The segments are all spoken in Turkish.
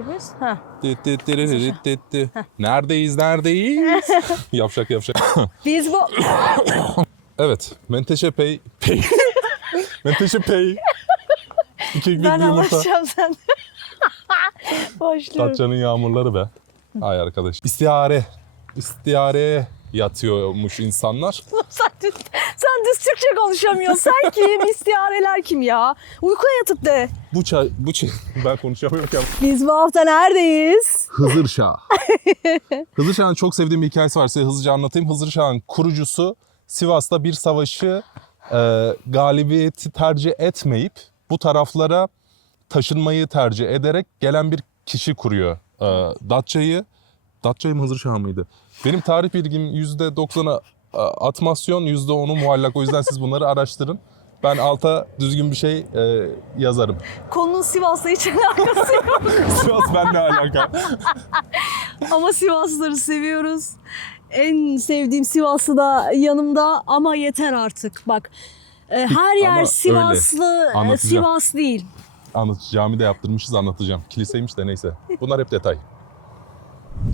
abimiz? Heh. Neredeyiz? Yavşak. Biz bu... Evet. Menteşe pey. Menteşe pey. İki ekmek Ben bir yumurta. anlatacağım sen. Başlıyorum. Datça'nın yağmurları be. Ay arkadaş. İstihare yatıyormuş insanlar. Sen düz Türkçe konuşamıyorsun. Sen kim? İstihareler kim ya? Uykuya yatıp de. Bu çay ben konuşamıyorum ki. Biz bu hafta neredeyiz? Hızırşah. Hızırşah'ın çok sevdiğim bir hikayesi var. Size hızlıca anlatayım. Hızırşah'ın kurucusu Sivas'ta bir savaşı galibiyeti tercih etmeyip bu taraflara taşınmayı tercih ederek gelen bir kişi kuruyor Datça'yı. Datça'yı mı Hızırşah mıydı? Benim tarih bilgim %90'a atmasyon, %10'u muallak. O yüzden siz bunları araştırın. Ben alta düzgün bir şey yazarım. Konunun Sivas'la hiç alakası yok. Sivas benimle alaka. Ama Sivaslıları seviyoruz. En sevdiğim Sivaslı da yanımda ama yeter artık. Bak her yer Ama Sivaslı, öyle. Anlatacağım. Sivas değil. Camide yaptırmışız, anlatacağım. Kiliseymiş de neyse. Bunlar hep detay.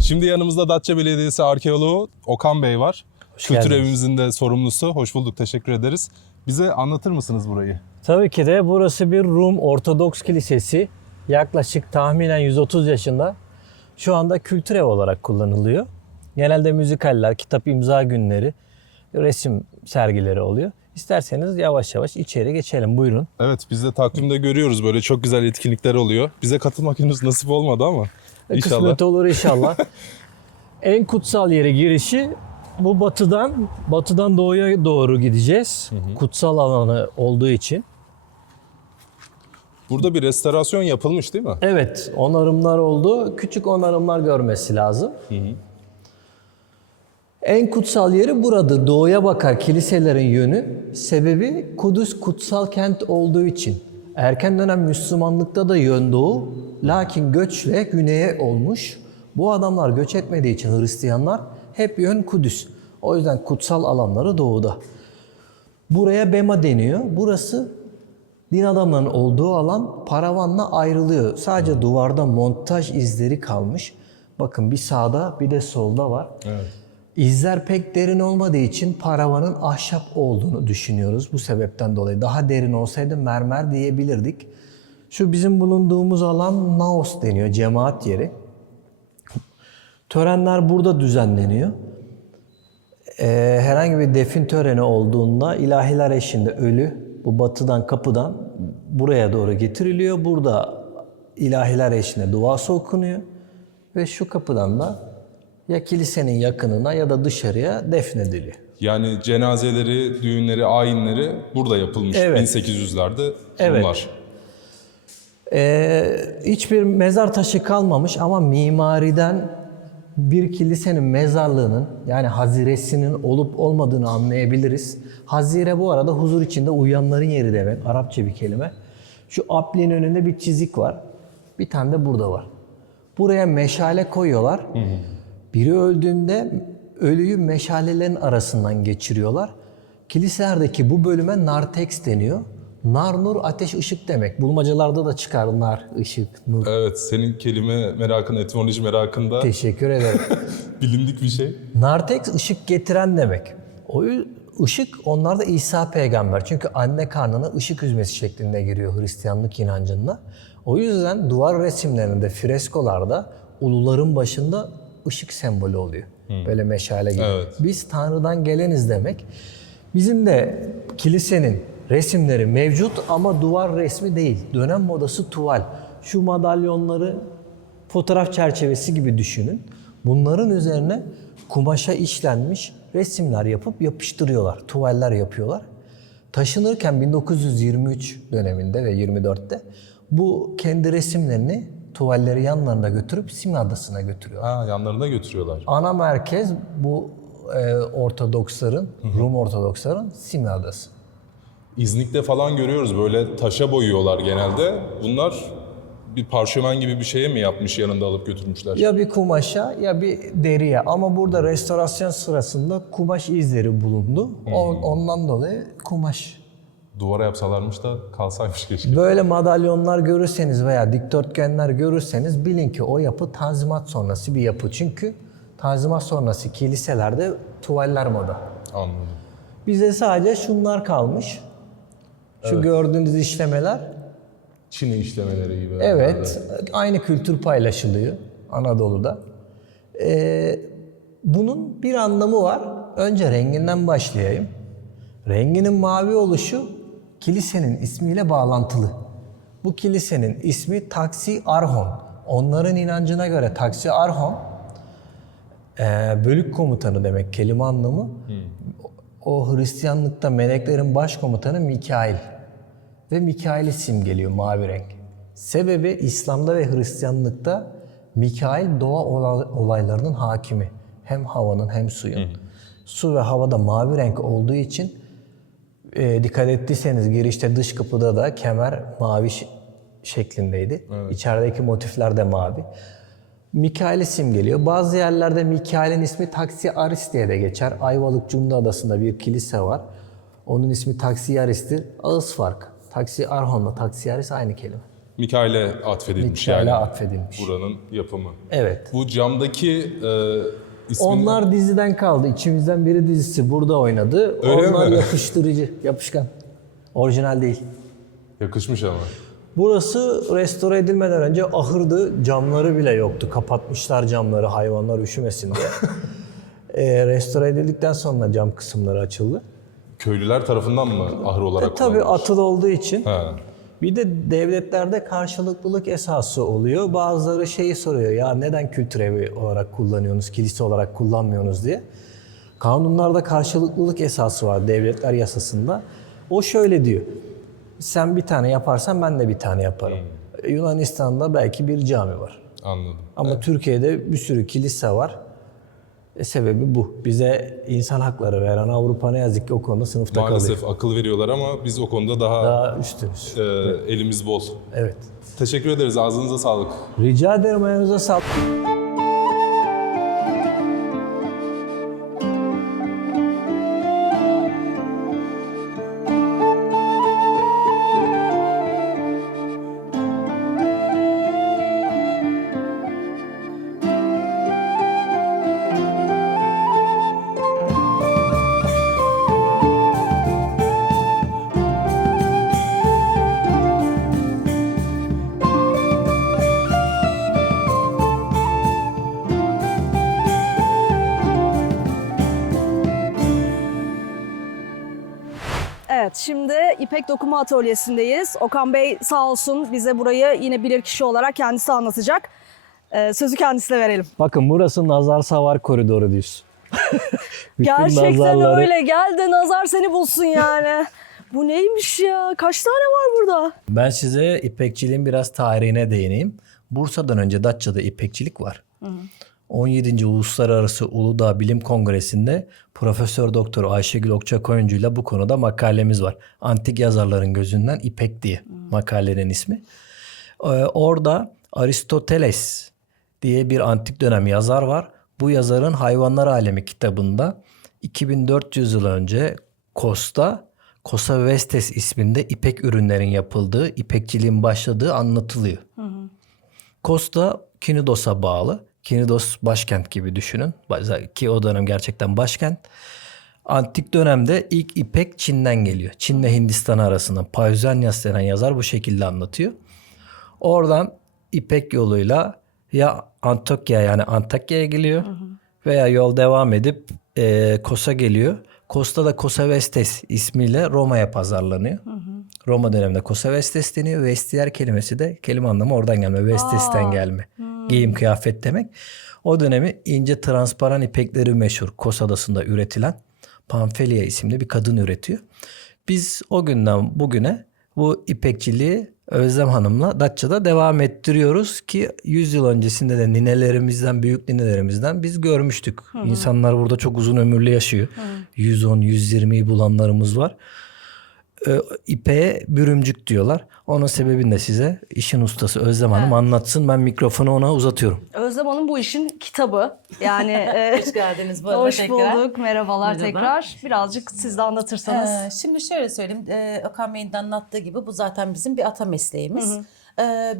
Şimdi yanımızda Datça Belediyesi arkeoloğu Okan Bey var. Kültür evimizin de sorumlusu. Hoş bulduk, teşekkür ederiz. Bize anlatır mısınız burayı? Tabii ki de burası bir Rum Ortodoks Kilisesi. Yaklaşık tahminen 130 yaşında. Şu anda kültür ev olarak kullanılıyor. Genelde müzikaller, kitap imza günleri, resim sergileri oluyor. İsterseniz yavaş yavaş içeri geçelim. Buyurun. Evet, biz de takvimde görüyoruz böyle çok güzel etkinlikler oluyor. Bize katılmak henüz nasip olmadı ama inşallah. Kısmet olur inşallah. En kutsal yere girişi bu batıdan doğuya doğru gideceğiz. Kutsal alanı olduğu için. Burada bir restorasyon yapılmış değil mi? Evet, onarımlar oldu. Küçük onarımlar görmesi lazım. En kutsal yeri buradır. Doğuya bakar kiliselerin yönü. Sebebi Kudüs kutsal kent olduğu için. Erken dönem Müslümanlıkta da yön doğu. Lakin göçle güneye olmuş. Bu adamlar göç etmediği için Hristiyanlar hep yön Kudüs. O yüzden kutsal alanları doğuda. Buraya Bema deniyor. Burası din adamlarının olduğu alan paravanla ayrılıyor. Sadece duvarda montaj izleri kalmış. Bakın bir sağda bir de solda var. Evet. İzler pek derin olmadığı için paravanın ahşap olduğunu düşünüyoruz bu sebepten dolayı. Daha derin olsaydı mermer diyebilirdik. Şu bizim bulunduğumuz alan naos deniyor, cemaat yeri. Törenler burada düzenleniyor. Herhangi bir defin töreni olduğunda ilahiler eşliğinde ölü bu batıdan kapıdan buraya doğru getiriliyor. Burada ilahiler eşliğinde duası okunuyor ve şu kapıdan da ya kilisenin yakınına ya da dışarıya defnediliyor. Yani cenazeleri, düğünleri, ayinleri burada yapılmış. Evet. 1800'lerde Evet. bunlar. Hiçbir mezar taşı kalmamış ama mimariden bir kilisenin mezarlığının yani haziresinin olup olmadığını anlayabiliriz. Hazire bu arada huzur içinde uyuyanların yeri demek. Arapça bir kelime. Şu apliğin önünde bir çizik var. Bir tane de burada var. Buraya meşale koyuyorlar. Biri öldüğünde ölüyü meşalelerin arasından geçiriyorlar. Kiliselerdeki bu bölüme narteks deniyor. Nar, nur, ateş, ışık demek. Bulmacalarda da çıkar nar, ışık, nur. Evet, senin kelime merakın, etimoloji merakında Teşekkür ederim. bilindik bir şey. Narteks ışık getiren demek. O ışık onlarda İsa peygamber. Çünkü anne karnına ışık hüzmesi şeklinde giriyor Hristiyanlık inancında. O yüzden duvar resimlerinde, freskolarda uluların başında ışık sembolü oluyor. Böyle meşale gibi. Evet. Biz Tanrı'dan geleniz demek. Bizim de kilisenin resimleri mevcut ama duvar resmi değil. Dönem modası tuval. Şu madalyonları fotoğraf çerçevesi gibi düşünün. Bunların üzerine kumaşa işlenmiş resimler yapıp yapıştırıyorlar. Tuvaller yapıyorlar. Taşınırken 1923 döneminde ve 24'te bu kendi resimlerini tuvalleri yanlarında götürüp Simla Adası'na götürüyorlar. Yanlarına götürüyorlar. Ana merkez bu Ortodoksların, Rum Ortodoksların Simla Adası. İznik'te falan görüyoruz böyle taşa boyuyorlar genelde. Bunlar bir parşömen gibi bir şeye mi yapmış yanında alıp götürmüşler? Ya bir kumaşa ya bir deriye ama burada restorasyon sırasında kumaş izleri bulundu. Ondan dolayı kumaş Duvara yapsalarmış da kalsaymış keşke. Böyle madalyonlar görürseniz veya dikdörtgenler görürseniz bilin ki o yapı Tanzimat sonrası bir yapı. Çünkü Tanzimat sonrası kiliselerde tuvaller moda. Anladım. Bize sadece şunlar kalmış. Şu gördüğünüz işlemeler. Çin işlemeleri gibi. Evet, aynı kültür paylaşılıyor Anadolu'da. Bunun bir anlamı var. Önce renginden başlayayım. Renginin mavi oluşu kilisenin ismiyle bağlantılı. Bu kilisenin ismi Taksi Arhon. Onların inancına göre Taksi Arhon bölük komutanı demek kelime anlamı. O Hristiyanlıkta meleklerin başkomutanı Mikail. Ve Mikail'i simgeliyor mavi renk. Sebebi İslam'da ve Hristiyanlıkta Mikail doğa olaylarının hakimi. Hem havanın hem suyun. Su ve havada mavi renk olduğu için dikkat ettiyseniz girişte dış kapıda da kemer mavi şeklindeydi. Evet. İçerideki motifler de mavi. Mikail'i simgeliyor. Bazı yerlerde Mikail'in ismi Taksi Aris diye de geçer. Ayvalık Cunda Adası'nda bir kilise var. Onun ismi Taksi Aris'tir. Ağız farkı. Taksi Arhon'la Taksi Aris aynı kelime. Mikail'e atfedilmiş Mikail'e yani. atfedilmiş. Buranın yapımı. Evet. Bu camdaki ismin... Onlar diziden kaldı. İçimizden biri dizisi burada oynadı. Öyle Onlar mi? yapıştırıcı, yapışkan. Orijinal değil. Yakışmış ama. Burası restore edilmeden önce ahırdı. Camları bile yoktu. Kapatmışlar camları hayvanlar üşümesin diye. Restore edildikten sonra cam kısımları açıldı. Köylüler tarafından mı ahır olarak Tabii kullanılmış? atıl olduğu için. Ha. Bir de devletlerde karşılıklılık esası oluyor. Bazıları şeyi soruyor ya neden kültür evi olarak kullanıyorsunuz, kilise olarak kullanmıyorsunuz diye. Kanunlarda karşılıklılık esası var devletler yasasında. O şöyle diyor. Sen bir tane yaparsan ben de bir tane yaparım. Yunanistan'da belki bir cami var. Anladım. Ama Türkiye'de bir sürü kilise var. Sebebi bu. Bize insan hakları veren Avrupa ne yazık ki o konuda sınıfta Maalesef kalıyor. akıl veriyorlar ama biz o konuda Daha üstünüz. elimiz bol. Evet. Teşekkür ederiz. Ağzınıza sağlık. Rica ederim ayağınıza sağlık. Evet, şimdi İpek Dokuma Atölyesi'ndeyiz. Okan Bey sağ olsun bize burayı yine bilirkişi olarak kendisi anlatacak. Sözü kendisine verelim. Bakın burası nazar savar koridoru diyoruz. Gerçekten öyle. Gel de nazar seni bulsun yani. Bu neymiş ya? Kaç tane var burada? Ben size ipekçiliğin biraz tarihine değineyim. Bursa'dan önce Datça'da ipekçilik var. 17. Uluslararası Uludağ Bilim Kongresi'nde Profesör Doktor Ayşegül Okçakoyuncu ile bu konuda makalemiz var. Antik yazarların gözünden İpek diye makalenin ismi. Orada Aristoteles diye bir antik dönem yazar var. Bu yazarın Hayvanlar Alemi kitabında 2400 yıl önce Kosa Vestes isminde ipek ürünlerin yapıldığı, ipekçiliğin başladığı anlatılıyor. Kosta Kinidos'a bağlı. Kinidos başkent gibi düşünün. Ki o dönem gerçekten başkent. Antik dönemde ilk ipek Çin'den geliyor. Çin ve Hindistan arasında. Pausanias denen yazar bu şekilde anlatıyor. Oradan ipek yoluyla ya Antakya'ya geliyor veya yol devam edip Kos'a geliyor. Kos'ta da Kosa Vestes ismiyle Roma'ya pazarlanıyor. Roma döneminde Kosa Vestes deniyor. Vestiyer kelimesi de kelime anlamı oradan gelme. Vestes'ten gelme. Giyim kıyafet demek. O dönemi ince transparan ipekleri meşhur Kos Adası'nda üretilen Pamfelia isimli bir kadın üretiyor. Biz o günden bugüne bu ipekçiliği Özlem Hanım'la Datça'da devam ettiriyoruz ki 100 yıl öncesinde de ninelerimizden, büyük ninelerimizden biz görmüştük. İnsanlar burada çok uzun ömürlü yaşıyor. 110-120'yi bulanlarımız var. ipeğe bürümcük diyorlar. Onun sebebini de size işin ustası Özlem Hanım anlatsın. Ben mikrofonu ona uzatıyorum. Özlem Hanım bu işin kitabı. Yani Hoş geldiniz bu arada hoş tekrar. bulduk. Merhabalar Merhaba. tekrar. Birazcık siz de anlatırsanız. Şimdi şöyle söyleyeyim. Okan Bey'in de anlattığı gibi bu zaten bizim bir ata mesleğimiz.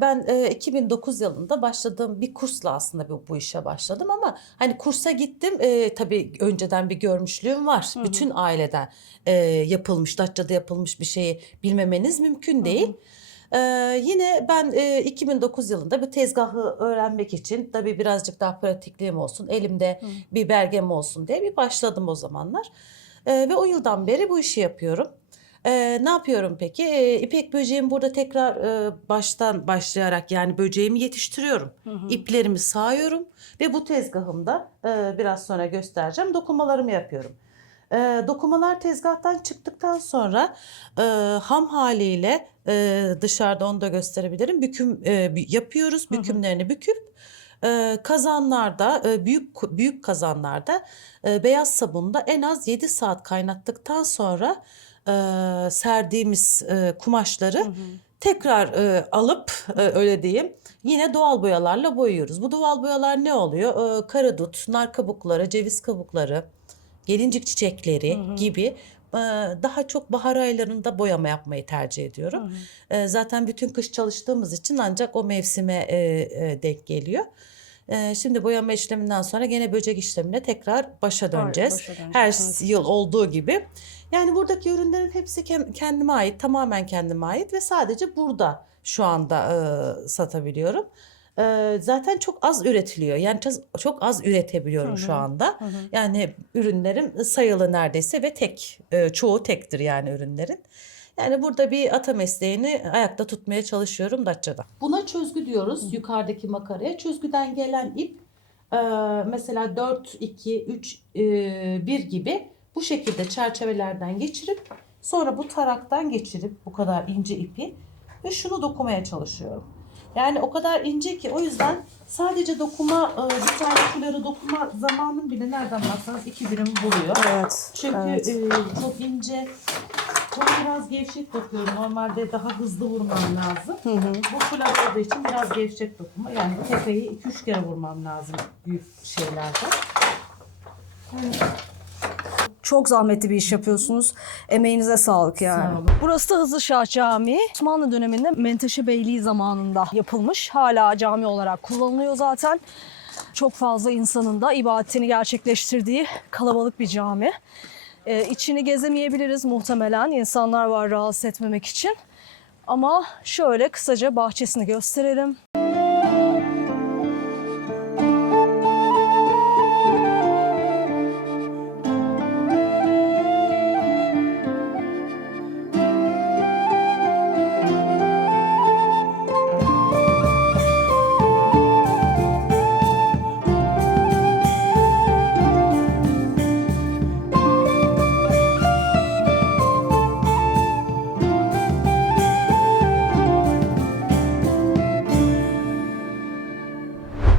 Ben 2009 yılında başladığım bir kursla aslında bu işe başladım ama hani kursa gittim. Tabii önceden bir görmüşlüğüm var. Bütün aileden yapılmış, Datça'da yapılmış bir şeyi bilmemeniz mümkün değil. Yine ben 2009 yılında bir tezgahı öğrenmek için tabii birazcık daha pratikliğim olsun, elimde bir belgem olsun diye bir başladım o zamanlar. Ve o yıldan beri bu işi yapıyorum. Ne yapıyorum peki? İpek böceğimi burada tekrar baştan başlayarak yani böceğimi yetiştiriyorum. İplerimi sağıyorum ve bu tezgahımda biraz sonra göstereceğim dokumalarımı yapıyorum. Dokumalar tezgahtan çıktıktan sonra ham haliyle dışarıda onu da gösterebilirim. Büküm yapıyoruz. Bükümlerini büküp kazanlarda büyük kazanlarda beyaz sabunla en az 7 saat kaynattıktan sonra serdiğimiz kumaşları tekrar alıp öyle diyeyim yine doğal boyalarla boyuyoruz. Bu doğal boyalar ne oluyor? Karadut, nar kabukları, ceviz kabukları, gelincik çiçekleri gibi daha çok bahar aylarında boyama yapmayı tercih ediyorum. Zaten bütün kış çalıştığımız için ancak o mevsime denk geliyor. Şimdi boyama işleminden sonra gene böcek işlemine tekrar başa döneceğiz. Her yıl olduğu gibi. Yani buradaki ürünlerin hepsi kendime ait, tamamen kendime ait ve sadece burada şu anda satabiliyorum. Zaten çok az üretiliyor. Yani çok az üretebiliyorum şu anda. Yani ürünlerim sayılı neredeyse ve çoğu tektir yani ürünlerin. Yani burada bir ata mesleğini ayakta tutmaya çalışıyorum Datça'da. Buna çözgü diyoruz yukarıdaki makaraya. Çözgüden gelen ip mesela 4, 2, 3, 1 gibi bu şekilde çerçevelerden geçirip sonra bu taraktan geçirip bu kadar ince ipi ve şunu dokumaya çalışıyorum. Yani o kadar ince ki o yüzden sadece dokuma bir tane fuları dokuma zamanım bile nereden baksanız 2 birim buluyor. Evet. Çünkü çok ince. Bunu biraz gevşek dokuyorum. Normalde daha hızlı vurmam lazım. Bu fular olduğu için biraz gevşek dokuma. Yani bu tepeyi 2-3 kere vurmam lazım büyük şeylerde. Çok zahmetli bir iş yapıyorsunuz. Emeğinize sağlık yani. Sağ olun. Burası da Hızlışah Camii. Osmanlı döneminde Menteşe Beyliği zamanında yapılmış. Hala cami olarak kullanılıyor zaten. Çok fazla insanın da ibadetini gerçekleştirdiği kalabalık bir cami. İçini gezemeyebiliriz muhtemelen. İnsanlar var rahatsız etmemek için. Ama şöyle kısaca bahçesini gösterelim.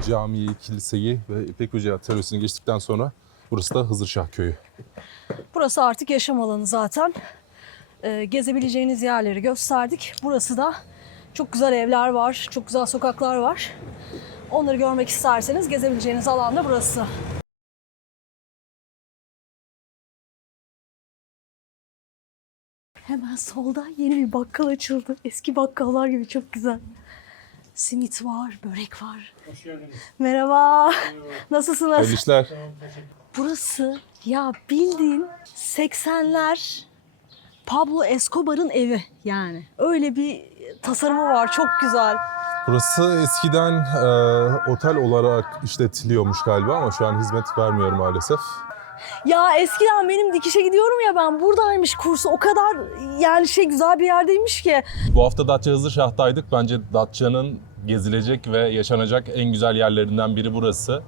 Camiyi, kiliseyi ve İpek Böceği Atölyesi'ni geçtikten sonra burası da Hızırşah Köyü. Burası artık yaşam alanı zaten. Gezebileceğiniz yerleri gösterdik. Burası da çok güzel evler var, çok güzel sokaklar var. Onları görmek isterseniz gezebileceğiniz alan da burası. Hemen solda yeni bir bakkal açıldı. Eski bakkallar gibi çok güzel. Simit var, börek var. Hoş geldiniz. Merhaba. Nasılsınız? Hayırlı işler. Burası ya bildiğin 80'ler Pablo Escobar'ın evi yani. Öyle bir tasarımı var. Çok güzel. Burası eskiden otel olarak işletiliyormuş galiba ama şu an hizmet vermiyor maalesef. Ya eskiden benim dikişe gidiyorum ya ben buradaymış kursu. O kadar yani güzel bir yerdeymiş ki. Bu hafta Datça Hızırşah'taydık. Bence Datça'nın gezilecek ve yaşanacak en güzel yerlerinden biri burası.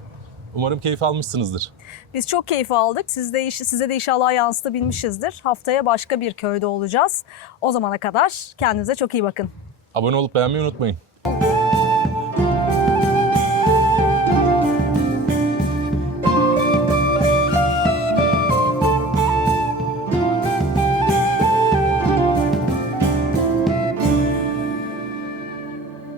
Umarım keyif almışsınızdır. Biz çok keyif aldık. Size de inşallah yansıtabilmişizdir. Haftaya başka bir köyde olacağız. O zamana kadar kendinize çok iyi bakın. Abone olup beğenmeyi unutmayın.